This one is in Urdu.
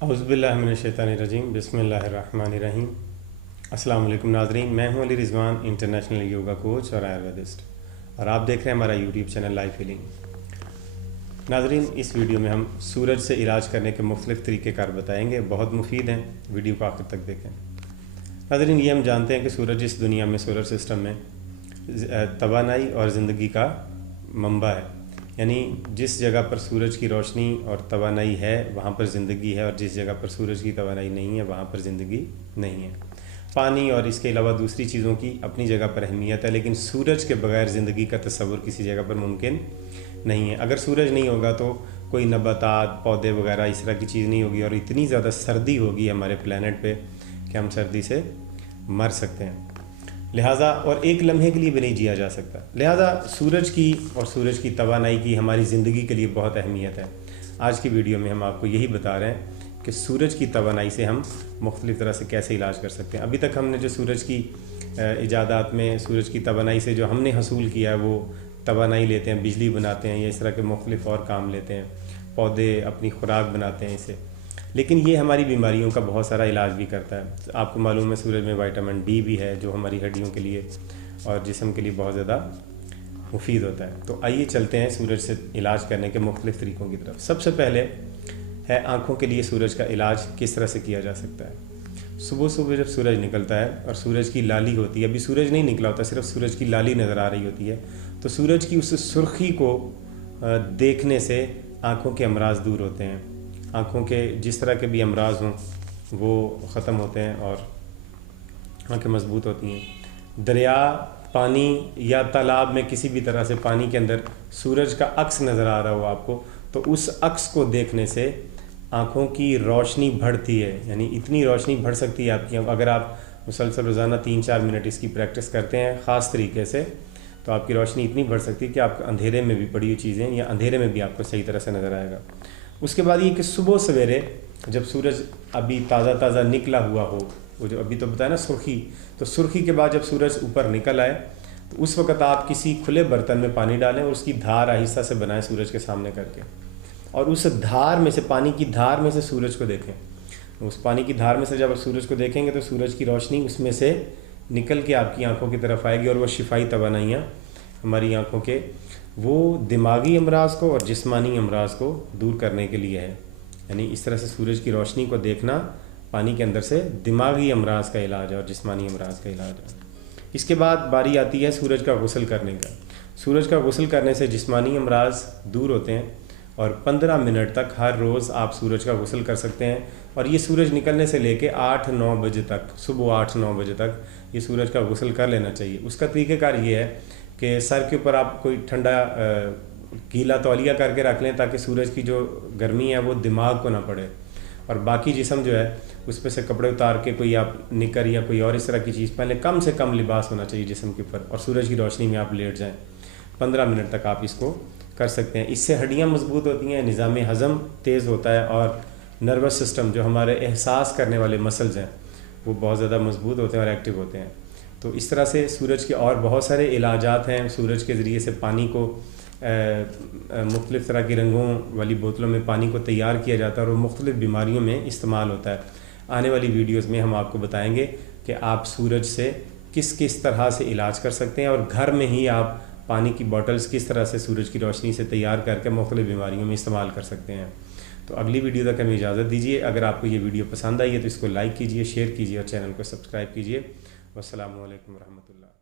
اعوذ باللہ من الشیطان الرجیم، بسم اللہ الرحمن الرحیم۔ السلام علیکم ناظرین، میں ہوں علی رضوان، انٹرنیشنل یوگا کوچ اور آیورویدسٹ، اور آپ دیکھ رہے ہیں ہمارا یوٹیوب چینل لائف ہیلنگ۔ ناظرین، اس ویڈیو میں ہم سورج سے علاج کرنے کے مختلف طریقہ کار بتائیں گے، بہت مفید ہیں، ویڈیو کو آخر تک دیکھیں۔ ناظرین، یہ ہم جانتے ہیں کہ سورج اس دنیا میں، سولر سسٹم میں توانائی اور زندگی کا منبع ہے، یعنی جس جگہ پر سورج کی روشنی اور توانائی ہے وہاں پر زندگی ہے، اور جس جگہ پر سورج کی توانائی نہیں ہے وہاں پر زندگی نہیں ہے۔ پانی اور اس کے علاوہ دوسری چیزوں کی اپنی جگہ پر اہمیت ہے، لیکن سورج کے بغیر زندگی کا تصور کسی جگہ پر ممکن نہیں ہے۔ اگر سورج نہیں ہوگا تو کوئی نباتات، پودے وغیرہ اس طرح کی چیز نہیں ہوگی، اور اتنی زیادہ سردی ہوگی ہمارے پلینٹ پہ کہ ہم سردی سے مر سکتے ہیں، لہٰذا اور ایک لمحے کے لیے بھی نہیں جیا جا سکتا۔ لہٰذا سورج کی اور سورج کی توانائی کی ہماری زندگی کے لیے بہت اہمیت ہے۔ آج کی ویڈیو میں ہم آپ کو یہی بتا رہے ہیں کہ سورج کی توانائی سے ہم مختلف طرح سے کیسے علاج کر سکتے ہیں۔ ابھی تک ہم نے جو سورج کی ایجادات میں سورج کی توانائی سے جو ہم نے حصول کیا ہے وہ توانائی لیتے ہیں، بجلی بناتے ہیں، یا اس طرح کے مختلف اور کام لیتے ہیں، پودے اپنی خوراک بناتے ہیں اسے، لیکن یہ ہماری بیماریوں کا بہت سارا علاج بھی کرتا ہے۔ آپ کو معلوم ہے سورج میں وائٹامن ڈی بھی ہے جو ہماری ہڈیوں کے لیے اور جسم کے لیے بہت زیادہ مفید ہوتا ہے۔ تو آئیے چلتے ہیں سورج سے علاج کرنے کے مختلف طریقوں کی طرف۔ سب سے پہلے ہے آنکھوں کے لیے سورج کا علاج کس طرح سے کیا جا سکتا ہے۔ صبح صبح جب سورج نکلتا ہے اور سورج کی لالی ہوتی ہے، ابھی سورج نہیں نکلا ہوتا، صرف سورج کی لالی نظر آ رہی ہوتی ہے، تو سورج کی اس سرخی کو دیکھنے سے آنکھوں کے امراض دور ہوتے ہیں، آنکھوں کے جس طرح کے بھی امراض ہوں وہ ختم ہوتے ہیں اور آنکھیں مضبوط ہوتی ہیں۔ دریا، پانی یا تالاب میں کسی بھی طرح سے پانی کے اندر سورج کا عکس نظر آ رہا ہو آپ کو، تو اس عکس کو دیکھنے سے آنکھوں کی روشنی بڑھتی ہے، یعنی اتنی روشنی بڑھ سکتی ہے آپ کی، اگر آپ مسلسل روزانہ 3-4 منٹ اس کی پریکٹس کرتے ہیں خاص طریقے سے، تو آپ کی روشنی اتنی بڑھ سکتی ہے کہ آپ اندھیرے میں بھی پڑی ہوئی چیزیں یا اندھیرے میں بھی آپ کو صحیح طرح سے نظر آئے گا۔ اس کے بعد یہ کہ صبح سویرے جب سورج ابھی تازہ تازہ نکلا ہوا ہو، وہ جو ابھی تو بتایا نا سرخی، تو سرخی کے بعد جب سورج اوپر نکل آئے تو اس وقت آپ کسی کھلے برتن میں پانی ڈالیں اور اس کی دھار آہستہ سے بنائیں سورج کے سامنے کر کے، اور اس دھار میں سے، پانی کی دھار میں سے سورج کو دیکھیں۔ اس پانی کی دھار میں سے جب آپ سورج کو دیکھیں گے تو سورج کی روشنی اس میں سے نکل کے آپ کی آنکھوں کی طرف آئے گی، اور وہ شفائی توانائیاں ہماری آنکھوں کے وہ دماغی امراض کو اور جسمانی امراض کو دور کرنے کے لیے ہے۔ یعنی اس طرح سے سورج کی روشنی کو دیکھنا پانی کے اندر سے دماغی امراض کا علاج ہے اور جسمانی امراض کا علاج ہے۔ اس کے بعد باری آتی ہے سورج کا غسل کرنے کا۔ سورج کا غسل کرنے سے جسمانی امراض دور ہوتے ہیں، اور 15 منٹ تک ہر روز آپ سورج کا غسل کر سکتے ہیں، اور یہ سورج نکلنے سے لے کے 8-9 بجے تک، صبح 8-9 بجے تک یہ سورج کا غسل کر لینا چاہیے۔ اس کا طریقہ کار یہ ہے کہ سر کے اوپر آپ کوئی ٹھنڈا گیلا تولیہ کر کے رکھ لیں تاکہ سورج کی جو گرمی ہے وہ دماغ کو نہ پڑے، اور باقی جسم جو ہے اس پہ سے کپڑے اتار کے کوئی آپ نکر یا کوئی اور اس طرح کی چیز پہلے، کم سے کم لباس ہونا چاہیے جسم کے اوپر، اور سورج کی روشنی میں آپ لیٹ جائیں۔ 15 منٹ تک آپ اس کو کر سکتے ہیں۔ اس سے ہڈیاں مضبوط ہوتی ہیں، نظام ہضم تیز ہوتا ہے، اور نروس سسٹم جو ہمارے احساس کرنے والے مسلز ہیں وہ بہت زیادہ مضبوط ہوتے ہیں اور ایکٹیو ہوتے ہیں۔ تو اس طرح سے سورج کے اور بہت سارے علاجات ہیں۔ سورج کے ذریعے سے پانی کو مختلف طرح کی رنگوں والی بوتلوں میں پانی کو تیار کیا جاتا ہے، اور وہ مختلف بیماریوں میں استعمال ہوتا ہے۔ آنے والی ویڈیوز میں ہم آپ کو بتائیں گے کہ آپ سورج سے کس طرح سے علاج کر سکتے ہیں، اور گھر میں ہی آپ پانی کی بوٹلز کس طرح سے سورج کی روشنی سے تیار کر کے مختلف بیماریوں میں استعمال کر سکتے ہیں۔ تو اگلی ویڈیو تک ہمیں اجازت دیجیے۔ اگر آپ کو یہ ویڈیو پسند آئی ہے تو اس کو لائک کیجیے، شیئر کیجیے اور چینل کو سبسکرائب کیجیے۔ والسلام علیکم ورحمۃ اللہ۔